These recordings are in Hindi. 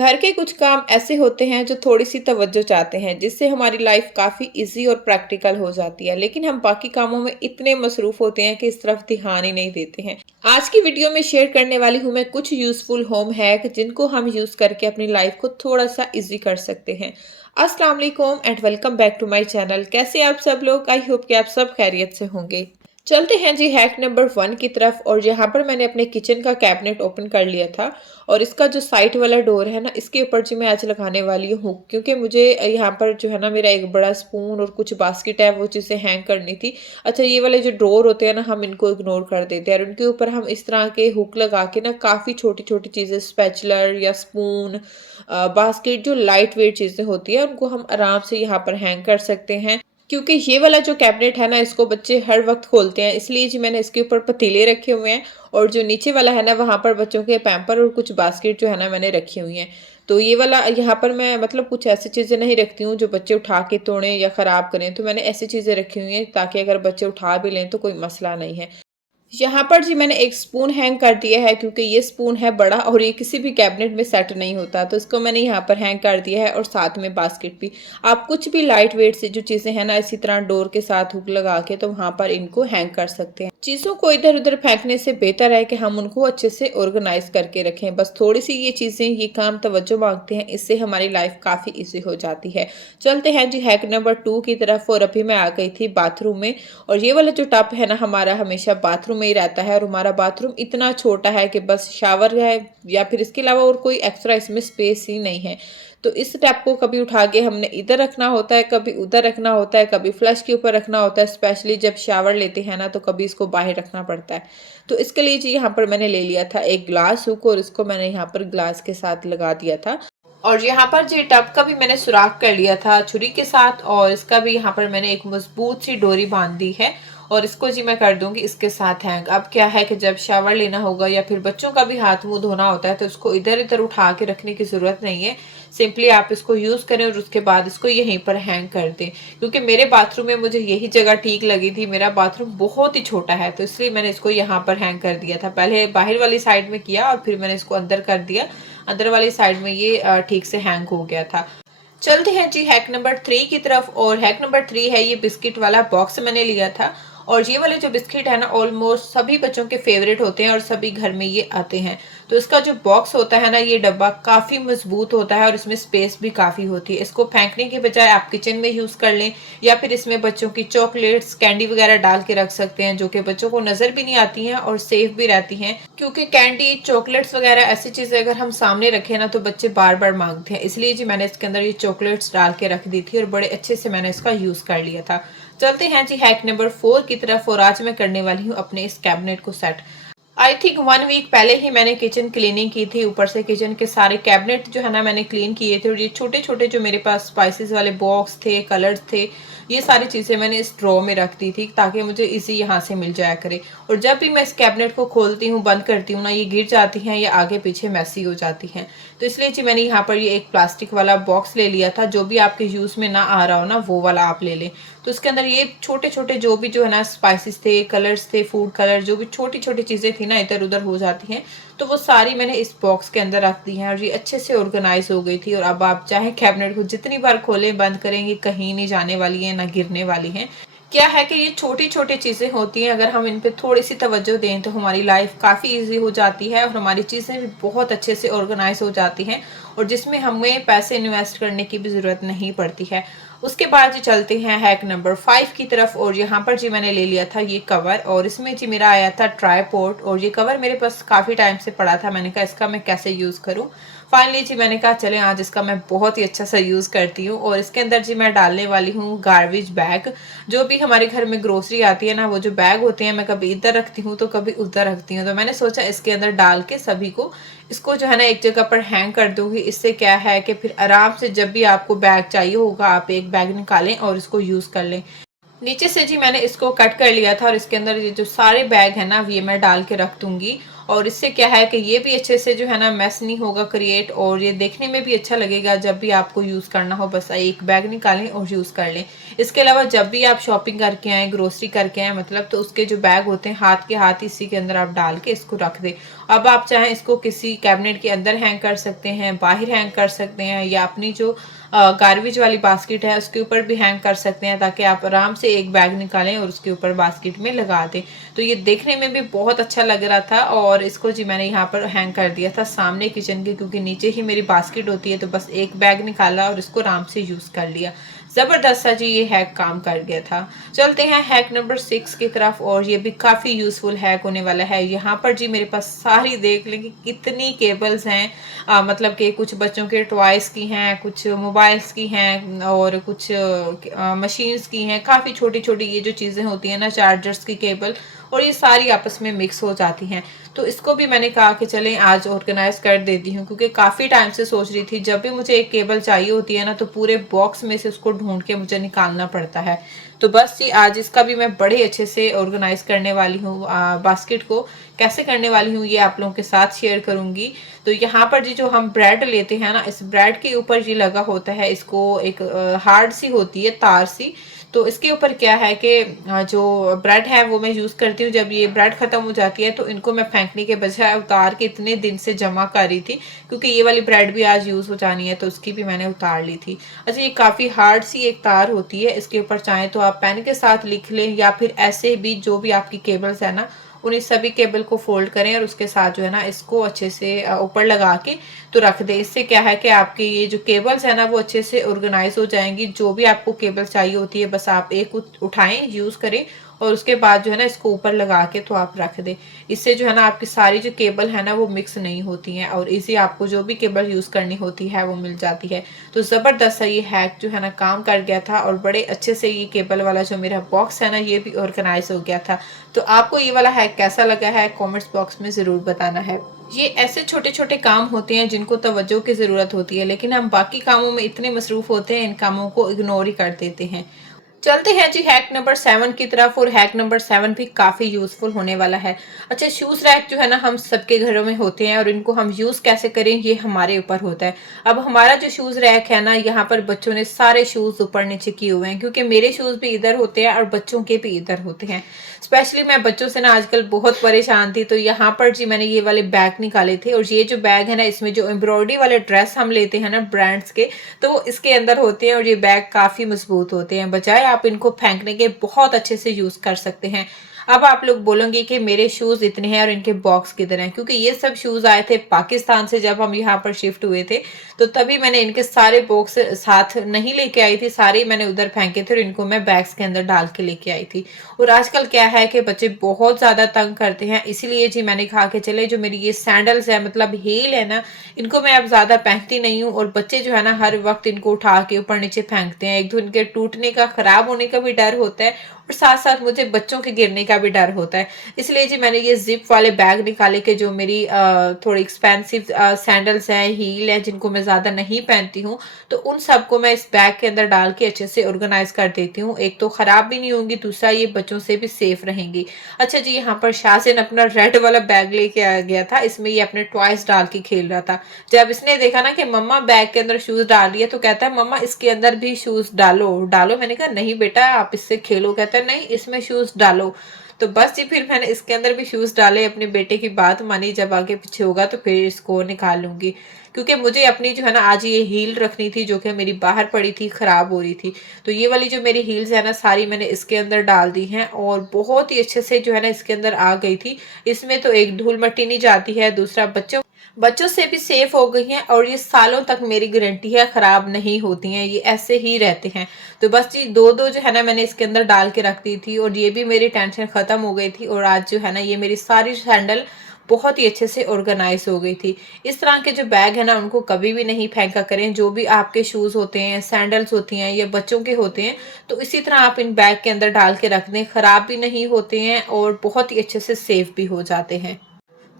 घर के कुछ काम ऐसे होते हैं जो थोड़ी-सी तवज्जो चाहते हैं, जिससे हमारी लाइफ काफ़ी ईज़ी और प्रैक्टिकल हो जाती है। लेकिन हम बाकी कामों में इतने मसरूफ़ होते हैं कि इस तरफ ध्यान ही नहीं देते हैं। आज की वीडियो में शेयर करने वाली हूँ मैं कुछ यूज़फुल होम हैक जिनको हम यूज़ करके अपनी लाइफ को थोड़ा-सा ईज़ी कर सकते हैं। अस्सलाम वालेकुम and welcome back to my channel. कैसे आप सब लोग? आई होप कि आप सब खैरियत से होंगे। चलते हैं जी हैक नंबर 1 की तरफ। और यहाँ पर मैंने अपने किचन का कैबिनेट ओपन कर लिया था और इसका जो साइड वाला डोर है ना, इसके ऊपर जी मैं आज लगाने वाली हूँ हुक, क्योंकि मुझे यहाँ पर जो है ना मेरा एक बड़ा स्पून और कुछ बास्केट है वो चीज़ें हैंग करनी थी। अच्छा, ये वाले जो डोर होते हैं ना, हम इनको इग्नोर कर देते हैं और उनके ऊपर हम इस तरह के हुक लगा के ना काफ़ी छोटी छोटी चीज़ें, स्पैचुलर या स्पून, बास्केट, जो लाइट वेट चीज़ें होती है उनको हम आराम से यहाँ पर हैंग कर सकते हैं। क्योंकि ये वाला जो कैबिनेट है ना, इसको बच्चे हर वक्त खोलते हैं, इसलिए जी मैंने इसके ऊपर पतीले रखे हुए हैं और जो नीचे वाला है ना, वहाँ पर बच्चों के पैम्पर और कुछ बास्केट जो है ना मैंने रखी हुई हैं। तो ये वाला यहाँ पर मैं मतलब कुछ ऐसी चीज़ें नहीं रखती हूँ जो बच्चे उठा के तोड़ें या ख़राब करें, तो मैंने ऐसी चीज़ें रखी हुई हैं ताकि अगर बच्चे उठा भी लें तो कोई मसला नहीं है। यहाँ पर जी मैंने एक स्पून हैंग कर दिया है, क्योंकि ये स्पून है बड़ा और ये किसी भी कैबिनेट में सेट नहीं होता, तो इसको मैंने यहाँ पर हैंग कर दिया है और साथ में बास्केट भी। आप कुछ भी लाइट वेट से जो चीज़ें हैं ना, इसी तरह डोर के साथ हुक लगा के तो वहाँ पर इनको हैंग कर सकते हैं। चीज़ों को इधर उधर फेंकने से बेहतर है कि हम उनको अच्छे से ऑर्गेनाइज करके रखें। बस थोड़ी सी ये चीज़ें, ये काम तवज्जो मांगते हैं, इससे हमारी लाइफ काफ़ी ईजी हो जाती है। चलते हैं जी हैक नंबर 2 की तरफ। और अभी मैं आ गई थी बाथरूम में और ये वाला जो टब है ना, हमारा हमेशा बाथरूम में ही रहता है और हमारा बाथरूम इतना छोटा है कि बस शावर है या फिर इसके अलावा और कोई एक्स्ट्रा इसमें स्पेस ही नहीं है। तो इस टैप को कभी उठा के हमने इधर रखना होता है, कभी उधर रखना होता है, कभी फ्लश के ऊपर रखना होता है, स्पेशली जब शावर लेते हैं ना, तो कभी इसको बाहर रखना पड़ता है। तो इसके लिए जी यहाँ पर मैंने ले लिया था एक ग्लास हुक और इसको मैंने यहाँ पर ग्लास के साथ लगा दिया था। और यहाँ पर जी टब का भी मैंने सुराख कर लिया था छुरी के साथ और इसका भी यहाँ पर मैंने एक मजबूत सी डोरी बांध दी है और इसको जी मैं कर दूंगी इसके साथ हैंग। अब क्या है कि जब शावर लेना होगा या फिर बच्चों का भी हाथ मुंह धोना होता है, तो इसको इधर इधर उठा के रखने की जरूरत नहीं है। सिंपली आप इसको यूज करें और उसके बाद इसको यहीं पर हैंग कर दें, क्योंकि मेरे बाथरूम में मुझे यही जगह ठीक लगी थी। मेरा बाथरूम बहुत ही छोटा है, तो इसलिए मैंने इसको यहाँ पर हैंग कर दिया था। पहले बाहर वाली साइड में किया और फिर मैंने इसको अंदर कर दिया। अंदर वाली साइड में ये ठीक से हैंग हो गया था। चलते हैं जी हैक नंबर 3 की तरफ। और हैक नंबर 3 है, ये बिस्किट वाला बॉक्स मैंने लिया था और ये वाले जो बिस्किट है ना, ऑलमोस्ट सभी बच्चों के फेवरेट होते हैं और सभी घर में ये आते हैं। तो इसका जो बॉक्स होता है ना, ये डब्बा काफी मजबूत होता है और इसमें स्पेस भी काफी होती है। इसको फेंकने के बजाय आप किचन में यूज कर लें या फिर इसमें बच्चों की चॉकलेट्स, कैंडी वगैरह डाल के रख सकते हैं, जो कि बच्चों को नजर भी नहीं आती हैं और सेफ भी रहती हैं। क्योंकि कैंडी, चॉकलेट्स वगैरह ऐसी चीजें अगर हम सामने रखें ना, तो बच्चे बार बार मांगते हैं, इसलिए जी मैंने इसके अंदर ये चॉकलेट्स डाल के रख दी थी और बड़े अच्छे से मैंने इसका यूज कर लिया था। चलते हैं जी हैक नंबर 4 की तरफ। और आज मैं करने वाली हूँ अपने इस कैबिनेट को सेट। आई थिंक 1 वीक पहले ही मैंने किचन क्लीनिंग की थी। ऊपर से किचन के सारे कैबिनेट जो है ना मैंने क्लीन किए थे और ये छोटे छोटे जो मेरे पास स्पाइसेस वाले बॉक्स थे, कलर्स थे, ये सारी चीज़ें मैंने इस ड्रॉ में रख दी थी ताकि मुझे इजी यहाँ से मिल जाया करे। और जब भी मैं इस कैबिनेट को खोलती हूँ, बंद करती हूँ ना, ये गिर जाती हैं या आगे पीछे मैसी हो जाती हैं। तो इसलिए जी मैंने यहाँ पर ये एक प्लास्टिक वाला बॉक्स ले लिया था। जो भी आपके यूज़ में ना आ रहा हो ना, वो वाला आप ले लें। तो इसके अंदर ये छोटे छोटे जो भी जो है ना स्पाइसेस थे, कलर्स थे, फूड कलर, जो भी छोटी छोटी चीज़ें थी ना इधर उधर हो जाती हैं, तो वो सारी मैंने इस बॉक्स के अंदर रख दी हैं और ये अच्छे से ऑर्गेनाइज हो गई थी। और अब आप चाहे कैबिनेट को जितनी बार खोलें, बंद करेंगे, कहीं नहीं जाने वाली है, ना गिरने वाली हैं। क्या है कि ये छोटी छोटी चीज़ें होती हैं, अगर हम इन पे थोड़ी सी तवज्जो दें तो हमारी लाइफ काफ़ी इजी हो जाती है और हमारी चीज़ें भी बहुत अच्छे से ऑर्गेनाइज हो जाती हैं और जिसमें हमें पैसे इन्वेस्ट करने की भी ज़रूरत नहीं पड़ती है। उसके बाद जी चलते हैं हैक नंबर 5 की तरफ। और यहाँ पर जी मैंने ले लिया था ये कवर और इसमें जी मेरा आया था ट्राईपॉड और ये कवर मेरे पास काफ़ी टाइम से पड़ा था। मैंने कहा इसका मैं कैसे यूज़ करूँ। फाइनली जी मैंने कहा चले आज इसका मैं बहुत ही अच्छा सा यूज़ करती हूँ। और इसके अंदर जी मैं डालने वाली हूँ गार्बेज बैग। जो भी हमारे घर में ग्रोसरी आती है ना, वो जो बैग होते हैं, मैं कभी इधर रखती हूँ तो कभी उधर रखती हूँ। तो मैंने सोचा इसके अंदर डाल के सभी को इसको जो है ना एक जगह पर हैंग कर दूंगी। इससे क्या है कि फिर आराम से जब भी आपको बैग चाहिए होगा, आप एक बैग निकालें और इसको यूज़ कर लें। नीचे से जी मैंने इसको कट कर लिया था और इसके अंदर ये जो सारे बैग है ना, ये मैं डाल के रख दूंगी। और इससे क्या है कि ये भी अच्छे से जो है ना मेस नहीं होगा क्रिएट, और ये देखने में भी अच्छा लगेगा। जब भी आपको यूज़ करना हो बस एक बैग निकालें और यूज़ कर लें। इसके अलावा जब भी आप शॉपिंग करके आएँ, ग्रोसरी करके आएँ मतलब, तो उसके जो बैग होते हैं हाथ के हाथ इसी के अंदर आप डाल के इसको रख दें। अब आप चाहें इसको किसी कैबिनेट के अंदर हैंग कर सकते हैं, बाहर हैंग कर सकते हैं, या अपनी जो गार्बेज वाली बास्केट है उसके ऊपर भी हैंग कर सकते हैं, ताकि आप आराम से एक बैग निकालें और उसके ऊपर बास्केट में लगा दें। तो ये देखने में भी बहुत अच्छा लग रहा था, और इसको जी मैंने यहाँ पर हैंग कर दिया था सामने किचन के, क्योंकि नीचे ही मेरी बास्केट होती है। तो बस एक बैग निकाला और इसको आराम से यूज़ कर लिया। ज़बरदस्त सा जी ये हैक काम कर गया था। चलते हैं हैक नंबर 6 की तरफ, और ये भी काफ़ी यूज़फुल हैक होने वाला है। यहाँ पर जी मेरे पास सारी, देख लें कि कितनी केबल्स हैं। मतलब कि कुछ बच्चों के टॉयज़ की हैं, कुछ मोबाइल्स की हैं, और कुछ मशीन्स की हैं। काफ़ी छोटी छोटी ये जो चीज़ें होती हैं ना, चार्जर्स की केबल, और ये सारी आपस में मिक्स हो जाती हैं। तो इसको भी मैंने कहा कि चलें आज ऑर्गेनाइज कर देती हूँ, क्योंकि काफ़ी टाइम से सोच रही थी जब भी मुझे एक केबल चाहिए होती है ना, तो पूरे बॉक्स में से उसको ढूंढ के मुझे निकालना पड़ता है। तो बस जी आज इसका भी मैं बड़े अच्छे से ऑर्गेनाइज करने वाली हूँ। बास्केट को कैसे करने वाली हूँ ये आप लोगों के साथ शेयर करूंगी। तो यहाँ पर जी जो हम ब्रेड लेते हैं ना, इस ब्रेड के ऊपर ये लगा होता है, इसको एक हार्ड सी होती है तार सी। तो इसके ऊपर क्या है कि जो ब्रेड है वो मैं यूज़ करती हूँ। जब ये ब्रेड ख़त्म हो जाती है तो इनको मैं फेंकने के बजाय उतार के इतने दिन से जमा कर रही थी, क्योंकि ये वाली ब्रेड भी आज यूज़ हो जानी है, तो उसकी भी मैंने उतार ली थी। अच्छा, ये काफ़ी हार्ड सी एक तार होती है। इसके ऊपर चाहें तो आप पेन के साथ लिख लें, या फिर ऐसे भी जो भी आपकी केबल्स है ना, उन्हीं सभी केबल को फोल्ड करें और उसके साथ जो है ना इसको अच्छे से ऊपर लगा के तो रख दें। इससे क्या है कि आपकी ये जो केबल्स है ना वो अच्छे से ऑर्गेनाइज हो जाएंगी। जो भी आपको केबल चाहिए होती है बस आप एक उठाएं, यूज़ करें, और उसके बाद जो है ना इसको ऊपर लगा के तो आप रख दें। इससे जो है ना आपकी सारी जो केबल है ना वो मिक्स नहीं होती हैं, और इजी आपको जो भी केबल यूज़ करनी होती है वो मिल जाती है। तो ज़बरदस्त सा ये हैक जो है ना काम कर गया था, और बड़े अच्छे से ये केबल वाला जो मेरा बॉक्स है ना ये भी ऑर्गेनाइज हो गया था। तो आपको ये वाला हैक कैसा लगा है कमेंट्स बॉक्स में ज़रूर बताना है। ये ऐसे छोटे छोटे काम होते हैं जिनको तवज्जो की ज़रूरत होती है, लेकिन हम बाकी कामों में इतने मसरूफ़ होते हैं, इन कामों को इग्नोर ही कर देते हैं। चलते हैं जी हैक नंबर 7 की तरफ, और हैक नंबर 7 भी काफ़ी यूज़फुल होने वाला है। अच्छा, शूज़ रैक जो है ना हम सबके घरों में होते हैं, और इनको हम यूज़ कैसे करें ये हमारे ऊपर होता है। अब हमारा जो शूज़ रैक है ना, यहाँ पर बच्चों ने सारे शूज़ ऊपर नीचे किए हुए हैं, क्योंकि मेरे शूज़ भी इधर होते हैं और बच्चों के भी इधर होते हैं। स्पेशली मैं बच्चों से ना आजकल बहुत परेशान थी, तो यहाँ पर जी मैंने ये वाले बैग निकाले थे, और ये जो बैग है ना इसमें जो एम्ब्रॉयडरी वाले ड्रेस हम लेते हैं ना ब्रांड्स के, तो वो इसके अंदर होते हैं, और ये बैग काफ़ी मजबूत होते हैं। बजाय आप इनको फेंकने के बहुत अच्छे से यूज़ कर सकते हैं। अब आप लोग बोलेंगे कि मेरे शूज़ इतने हैं और इनके बॉक्स किधर हैं, क्योंकि ये सब शूज़ आए थे पाकिस्तान से जब हम यहाँ पर शिफ्ट हुए थे, तो तभी मैंने इनके सारे बॉक्स साथ नहीं लेके आई थी, सारे मैंने उधर फेंके थे और इनको मैं बैग्स के अंदर डाल के लेके आई थी। और आजकल क्या है कि बच्चे बहुत ज़्यादा तंग करते हैं, इसीलिए जी मैंने कहा कि चले जो मेरी ये सैंडल्स है मतलब हील है ना, इनको मैं अब ज़्यादा पहनती नहीं हूँ, और बच्चे जो है ना हर वक्त इनको उठा के ऊपर नीचे फेंकते हैं। एक तो इनके टूटने का, ख़राब होने का भी डर होता है, और साथ साथ मुझे बच्चों के गिरने का भी डर होता है। इसलिए जी मैंने ये जिप वाले बैग निकाले के जो मेरी थोड़ी एक्सपेंसिव सैंडल्स हैं, हील है, जिनको मैं ज़्यादा नहीं पहनती हूँ, तो उन सबको मैं इस बैग के अंदर डाल के अच्छे से ऑर्गेनाइज कर देती हूँ। एक तो ख़राब भी नहीं होंगी, दूसरा ये बच्चों से भी सेफ रहेंगी। अच्छा जी, यहाँ पर शाहज़ैन अपना रेड वाला बैग लेके आ गया था, इसमें ये अपने टॉयज डाल के खेल रहा था। जब इसने देखा ना कि मम्मा बैग के अंदर शूज़ डाल रही है, तो कहता है मम्मा इसके अंदर भी शूज़ डालो डालो। मैंने कहा नहीं बेटा, आप इससे खेलो। कहता है नहीं, इसमें शूज़ डालो। तो बस जी फिर मैंने इसके अंदर भी शूज़ डाले। अपने बेटे की बात मानी, जब आगे पीछे होगा तो फिर इसको निकाल लूंगी, क्योंकि मुझे अपनी जो है ना आज ये हील रखनी थी जो कि मेरी बाहर पड़ी थी, ख़राब हो रही थी। तो ये वाली जो मेरी हील्स है ना सारी मैंने इसके अंदर डाल दी हैं, और बहुत ही अच्छे से जो है ना इसके अंदर आ गई थी। इसमें तो एक धूल मट्टी नहीं जाती है, दूसरा बच्चों बच्चों से भी सेफ हो गई हैं, और ये सालों तक मेरी गारंटी है, ख़राब नहीं होती हैं, ये ऐसे ही रहते हैं। तो बस जी दो दो जो है ना मैंने इसके अंदर डाल के रख दी थी, और ये भी मेरी टेंशन ख़त्म हो गई थी। और आज जो है ना ये मेरी सारी सैंडल बहुत ही अच्छे से ऑर्गेनाइज हो गई थी। इस तरह के जो बैग है ना उनको कभी भी नहीं फेंका करें। जो भी आपके शूज़ होते हैं, सैंडल्स होती हैं, या बच्चों के होते हैं, तो इसी तरह आप इन बैग के अंदर डाल के रख दें। ख़राब भी नहीं होते हैं और बहुत ही अच्छे से सेफ भी हो जाते हैं।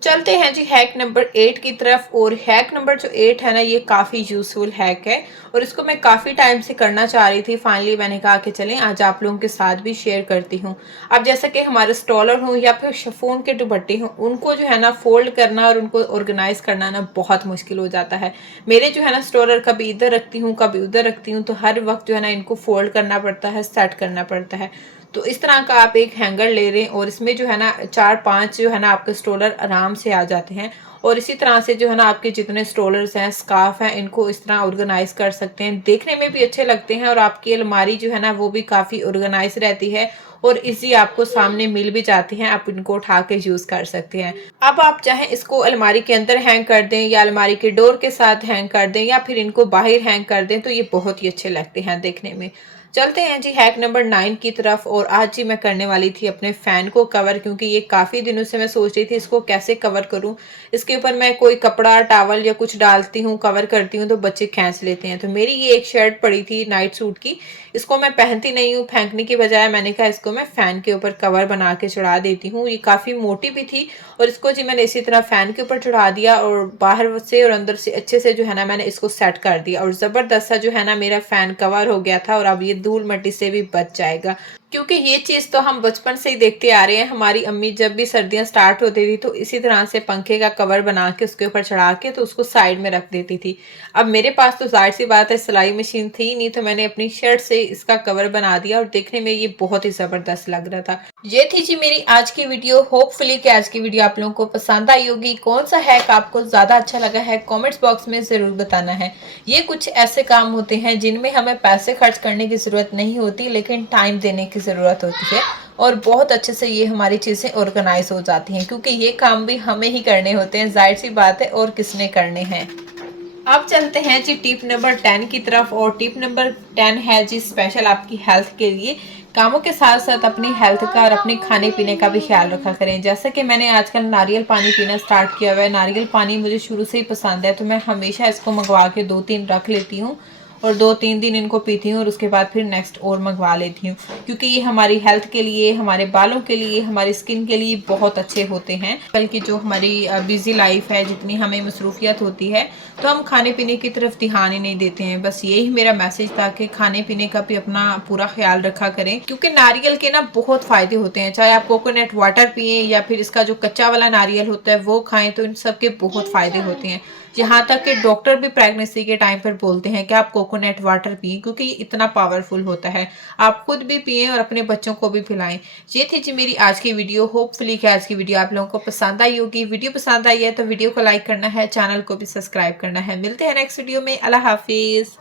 चलते हैं जी हैक नंबर 8 की तरफ। और हैक नंबर जो 8 है ना, ये काफ़ी यूज़फुल हैक है और इसको मैं काफ़ी टाइम से करना चाह रही थी। फाइनली मैंने कहा कि चलें आज आप लोगों के साथ भी शेयर करती हूँ। अब जैसा कि हमारे स्टॉलर हों या फिर शिफॉन के दुपट्टे हों, उनको जो है ना फोल्ड करना और उनको ऑर्गेनाइज करना ना बहुत मुश्किल हो जाता है। मेरे जो है ना स्टॉलर कभी इधर रखती हूँ कभी उधर रखती हूँ, तो हर वक्त जो है ना इनको फोल्ड करना पड़ता है, सेट करना पड़ता है। तो इस तरह का आप एक हैंगर ले रहे हैं और इसमें जो है ना 4-5 जो है ना आपके स्टोलर आराम से आ जाते हैं। और इसी तरह से जो है ना आपके जितने स्टोलर्स हैं, स्कार्फ हैं, इनको इस तरह ऑर्गेनाइज कर सकते हैं। देखने में भी अच्छे लगते हैं और आपकी अलमारी जो है ना वो भी काफ़ी ऑर्गेनाइज रहती है और इजी आपको सामने मिल भी जाती हैं। आप इनको उठा के यूज़ कर सकते हैं। अब आप चाहें इसको अलमारी के अंदर हैंग कर दें या अलमारी के डोर के साथ हैंग कर दें या फिर इनको बाहर हैंग कर दें, तो ये बहुत ही अच्छे लगते हैं देखने में। चलते हैं जी हैक नंबर 9 की तरफ। और आज जी मैं करने वाली थी अपने फ़ैन को कवर, क्योंकि ये काफ़ी दिनों से मैं सोच रही थी इसको कैसे कवर करूं। इसके ऊपर मैं कोई कपड़ा टॉवल या कुछ डालती हूँ, कवर करती हूँ, तो बच्चे खींच लेते हैं। तो मेरी ये एक शर्ट पड़ी थी नाइट सूट की, इसको मैं पहनती नहीं हूँ, फेंकने की बजाय मैंने कहा इसको मैं फ़ैन के ऊपर कवर बना के चढ़ा देती हूँ। ये काफ़ी मोटी भी थी और इसको जी मैंने इसी तरह फ़ैन के ऊपर चढ़ा दिया और बाहर से और अंदर से अच्छे से जो है ना मैंने इसको सेट कर दिया और ज़बरदस्त सा जो है ना मेरा फ़ैन कवर हो गया था। और अब ये धूल मिट्टी से भी बच जाएगा, क्योंकि ये चीज़ तो हम बचपन से ही देखते आ रहे हैं। हमारी अम्मी जब भी सर्दियां स्टार्ट होती थी तो इसी तरह से पंखे का कवर बना के उसके ऊपर चढ़ा के तो उसको साइड में रख देती थी। अब मेरे पास तो जाहिर सी बात है सिलाई मशीन थी ही नहीं, तो मैंने अपनी शर्ट से इसका कवर बना दिया और देखने में ये बहुत ही ज़बरदस्त लग रहा था। ये थी जी मेरी आज की वीडियो। होपफुली कि आज की वीडियो आप लोगों को पसंद आई होगी। कौन सा हैक आपको ज़्यादा अच्छा लगा है कमेंट्स बॉक्स में ज़रूर बताना है। ये कुछ ऐसे काम होते हैं जिनमें हमें पैसे खर्च करने की ज़रूरत नहीं होती, लेकिन टाइम देने की ज़रूरत होती है और बहुत अच्छे से ये हमारी चीज़ें ऑर्गेनाइज हो जाती हैं, क्योंकि ये काम भी हमें ही करने होते हैं, जाहिर सी बात है, और किसने करने हैं। अब चलते हैं जी टिप नंबर 10 की तरफ। और टिप नंबर 10 है जी स्पेशल आपकी हेल्थ के लिए। कामों के साथ साथ अपनी हेल्थ का और अपने खाने पीने का भी ख्याल रखा करें। जैसे कि मैंने आजकल नारियल पानी पीना स्टार्ट किया हुआ है। नारियल पानी मुझे शुरू से ही पसंद है, तो मैं हमेशा इसको मंगवा के 2-3 रख लेती हूँ और 2-3 दिन इनको पीती हूँ और उसके बाद फिर नेक्स्ट और मंगवा लेती हूँ, क्योंकि ये हमारी हेल्थ के लिए, हमारे बालों के लिए, हमारी स्किन के लिए बहुत अच्छे होते हैं। बल्कि जो हमारी बिजी लाइफ है, जितनी हमें मसरूफियत होती है, तो हम खाने पीने की तरफ ध्यान ही नहीं देते हैं। बस यही मेरा मैसेज था कि खाने पीने का भी अपना पूरा ख्याल रखा करें, क्योंकि नारियल के ना बहुत फायदे होते हैं। चाहे आप कोकोनट वाटर पिए या फिर इसका जो कच्चा वाला नारियल होता है वो खाएं, तो इन सब के बहुत फायदे होते हैं। यहाँ तक कि डॉक्टर भी प्रेगनेंसी के टाइम पर बोलते हैं कि आप कोकोनट वाटर पिए, क्योंकि ये इतना पावरफुल होता है। आप खुद भी पिए और अपने बच्चों को भी पिलाएं। ये थी जी मेरी आज की वीडियो। होपफुली कि आज की वीडियो आप लोगों को पसंद आई होगी। वीडियो पसंद आई है तो वीडियो को लाइक करना है, चैनल को भी सब्सक्राइब करना है। मिलते हैं नेक्स्ट वीडियो में। अल्लाह हाफिज।